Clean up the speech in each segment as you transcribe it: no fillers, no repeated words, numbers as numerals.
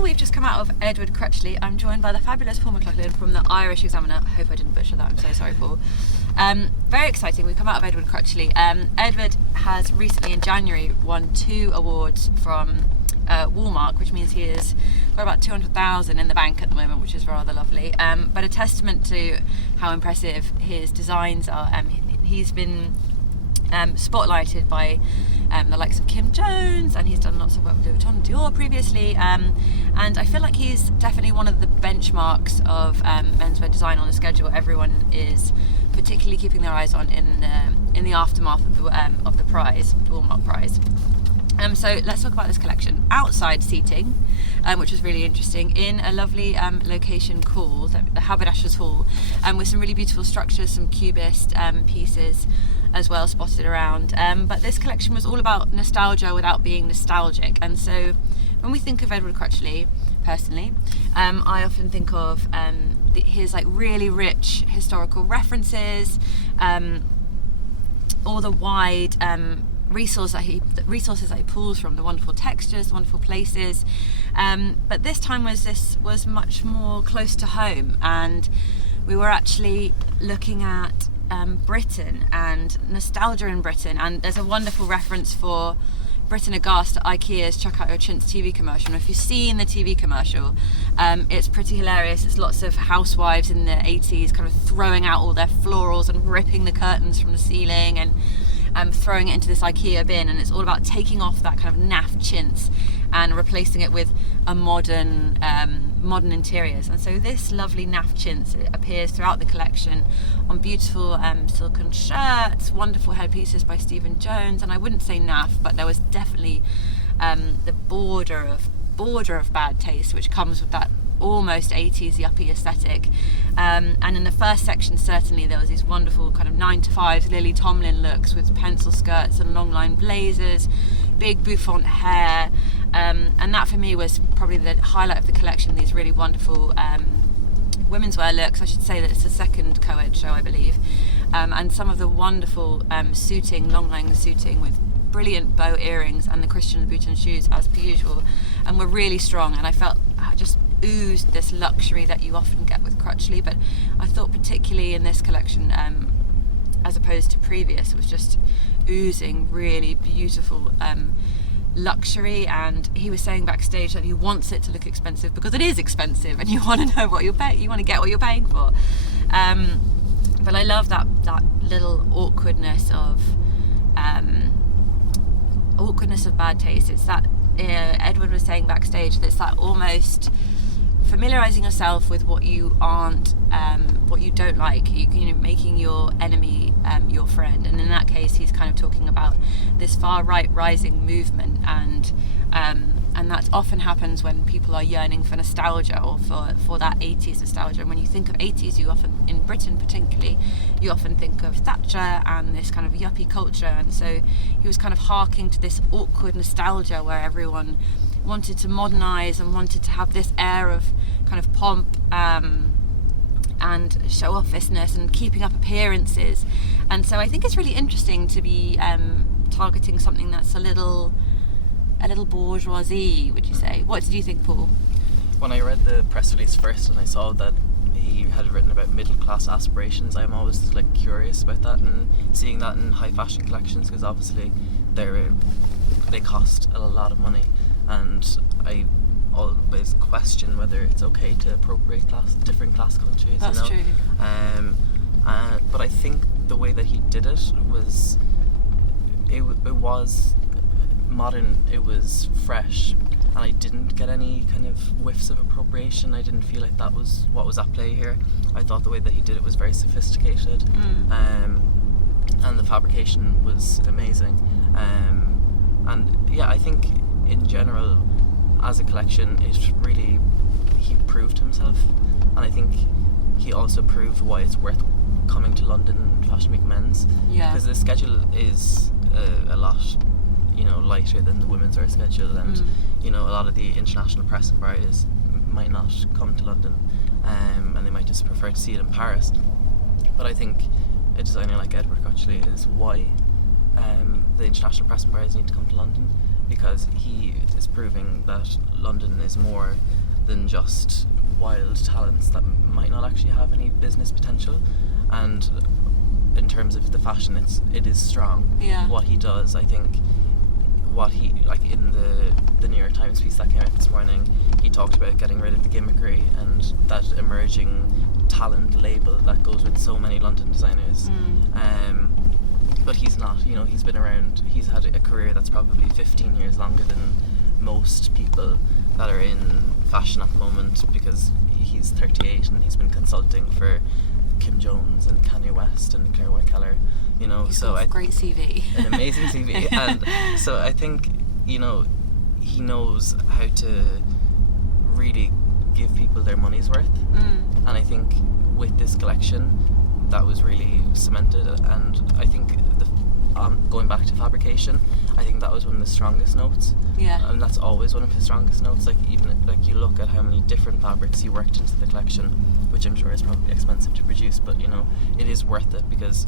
Well, we've just come out of Edward Crutchley. I'm joined by the fabulous Paul McLauchlan from the Irish Examiner. I hope I didn't butcher that. I'm so sorry, Paul. Very exciting. We've come out of Edward Crutchley. Edward has recently, in January, won 2 awards from Walmart, which means he has got about 200,000 in the bank at the moment, which is rather lovely. But a testament to how impressive his designs are. He's been spotlighted by the likes of Kim Jones, and he's done lots of work with Louis Vuitton Dior previously, and I feel like he's definitely one of the benchmarks of menswear design on the schedule. Everyone is particularly keeping their eyes on in the aftermath of the prize, the Walmart prize. So let's talk about this collection. Outside seating, which was really interesting, in a lovely location called the Haberdashers' Hall, with some really beautiful structures, some cubist pieces as well spotted around. But this collection was all about nostalgia without being nostalgic. And so when we think of Edward Crutchley, personally, I often think of his like really rich historical references, all the wide resources that he pulls from, the wonderful textures, the wonderful places, but this time was much more close to home, and we were actually looking at Britain and nostalgia in Britain. And there's a wonderful reference for Britain aghast at IKEA's Chuck Out Your Chintz TV commercial. And if you've seen the TV commercial, it's pretty hilarious. It's lots of housewives in the 80s kind of throwing out all their florals and ripping the curtains from the ceiling and throwing it into this IKEA bin, and it's all about taking off that kind of naff chintz and replacing it with a modern interiors. And so this lovely naff chintz appears throughout the collection on beautiful silken shirts, wonderful headpieces by Stephen Jones, and I wouldn't say naff, but there was definitely the border of bad taste, which comes with that almost 80s yuppie aesthetic. And in the first section, certainly there was these wonderful kind of 9 to 5 Lily Tomlin looks with pencil skirts and long line blazers, big bouffant hair, and that for me was probably the highlight of the collection. These really wonderful women's wear looks. I should say that it's the second co-ed show, I believe, and some of the wonderful suiting, long line suiting with brilliant bow earrings and the Christian Louboutin shoes as per usual, and were really strong. And I felt just oozed this luxury that you often get with Crutchley, but I thought particularly in this collection, as opposed to previous, it was just oozing really beautiful luxury. And he was saying backstage that he wants it to look expensive because it is expensive, and you want to know what you're paying, you want to get what you're paying for. But I love that little awkwardness of bad taste. It's that Edward was saying backstage that it's that almost familiarizing yourself with what you aren't, what you don't like, you know, making your enemy your friend. And in that case, he's kind of talking about this far right rising movement, and that often happens when people are yearning for nostalgia, or for that 80s nostalgia. And when you think of 80s, you often, in Britain particularly, you often think of Thatcher and this kind of yuppie culture. And so he was kind of harking to this awkward nostalgia where everyone wanted to modernise and wanted to have this air of kind of pomp and show-offishness and keeping up appearances. And so I think it's really interesting to be targeting something that's a little bourgeoisie, would you say? What did you think, Paul? When I read the press release first and I saw that he had written about middle-class aspirations, I'm always like curious about that, and seeing that in high fashion collections, because obviously they cost a lot of money. And I always question whether it's okay to appropriate different class countries. That's true. But I think the way that he did it was modern. It was fresh, and I didn't get any kind of whiffs of appropriation. I didn't feel like that was what was at play here. I thought the way that he did it was very sophisticated, and the fabrication was amazing. And yeah, I think in general, as a collection, he proved himself, and I think he also proved why it's worth coming to London Fashion Week Men's. Yeah. Because the schedule is a lot, lighter than the women's wear schedule, and a lot of the international press and variety might not come to London, and they might just prefer to see it in Paris. But I think a designer like Edward Crutchley is why the international press and variety need to come to London, because he is proving that London is more than just wild talents that might not actually have any business potential. And in terms of the fashion, it is strong. Yeah. What he does, I think, what he, like in the New York Times piece that came out this morning, he talked about getting rid of the gimmickry and that emerging talent label that goes with so many London designers. But he's not, he's been around, he's had a career that's probably 15 years longer than most people that are in fashion at the moment, because he's 38 and he's been consulting for Kim Jones and Kanye West and Clare, He's got a great CV. An amazing CV. And so I think, he knows how to really give people their money's worth. And I think with this collection, that was really cemented. And I think going back to fabrication, I think that was one of the strongest notes. Yeah. And that's always one of his strongest notes. Like, even like you look at how many different fabrics he worked into the collection, which I'm sure is probably expensive to produce, but it is worth it, because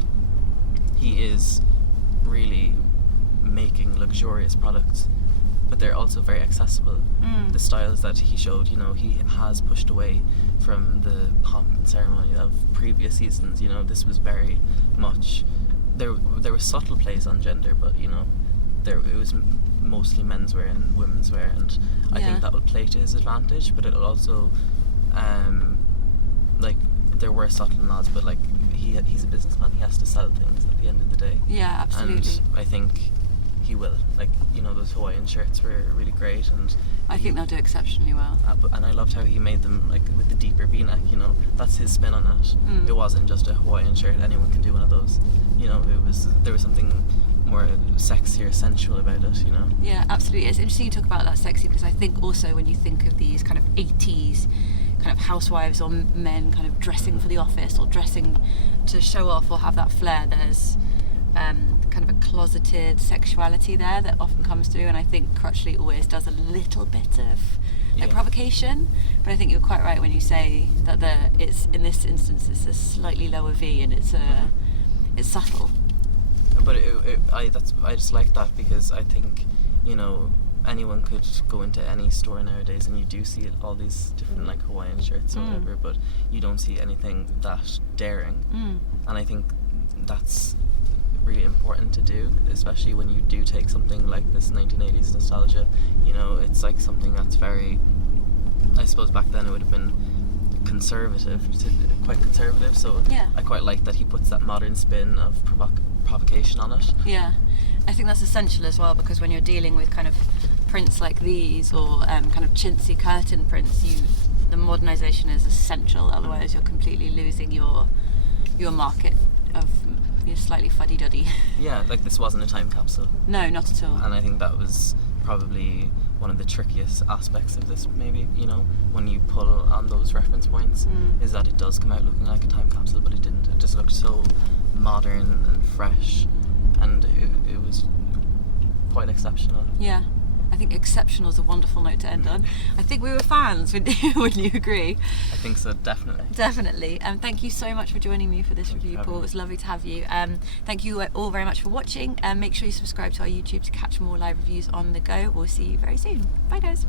he is really making luxurious products, but they're also very accessible. The styles that he showed, he has pushed away from the pomp and ceremony of previous seasons. This was very much, there were subtle plays on gender, but it was mostly menswear and women's wear, and I think that will play to his advantage, but it'll also there were subtle nods, but he's a businessman, he has to sell things at the end of the day. Yeah, absolutely. And I think he will. Those Hawaiian shirts were really great, and I think they'll do exceptionally well. And I loved how he made them with the deeper V-neck. That's his spin on it. It wasn't just a Hawaiian shirt. Anyone can do one of those. There was something more sexy or sensual about it. Yeah, absolutely. It's interesting you talk about that sexy, because I think also when you think of these kind of 80s kind of housewives or men kind of dressing for the office or dressing to show off or have that flair, there's kind of a closeted sexuality there that often comes through, and I think Crutchley always does a little bit of provocation, but I think you're quite right when you say that it's in this instance it's a slightly lower V, and it's subtle. But I just like that, because I think anyone could go into any store nowadays and you do see all these different Hawaiian shirts or whatever, but you don't see anything that daring. And I think that's really important to do, especially when you do take something like this 1980s nostalgia. It's something that's very, I suppose back then it would have been quite conservative, so I quite like that he puts that modern spin of provocation on it. Yeah, I think that's essential as well, because when you're dealing with kind of prints like these, or kind of chintzy curtain prints, the modernisation is essential, otherwise you're completely losing your market of your slightly fuddy-duddy. Yeah, this wasn't a time capsule. No, not at all. And I think that was probably one of the trickiest aspects of this, maybe, when you pull on those reference points, is that it does come out looking like a time capsule, but it didn't. It just looked so modern and fresh, and it was quite exceptional. Yeah, I think exceptional is a wonderful note to end on. I think we were fans, wouldn't you agree? I think so, definitely. Definitely. Thank you so much for joining me for this review, Paul. It was lovely to have you. Thank you all very much for watching. Make sure you subscribe to our YouTube to catch more live reviews on the go. We'll see you very soon. Bye, guys.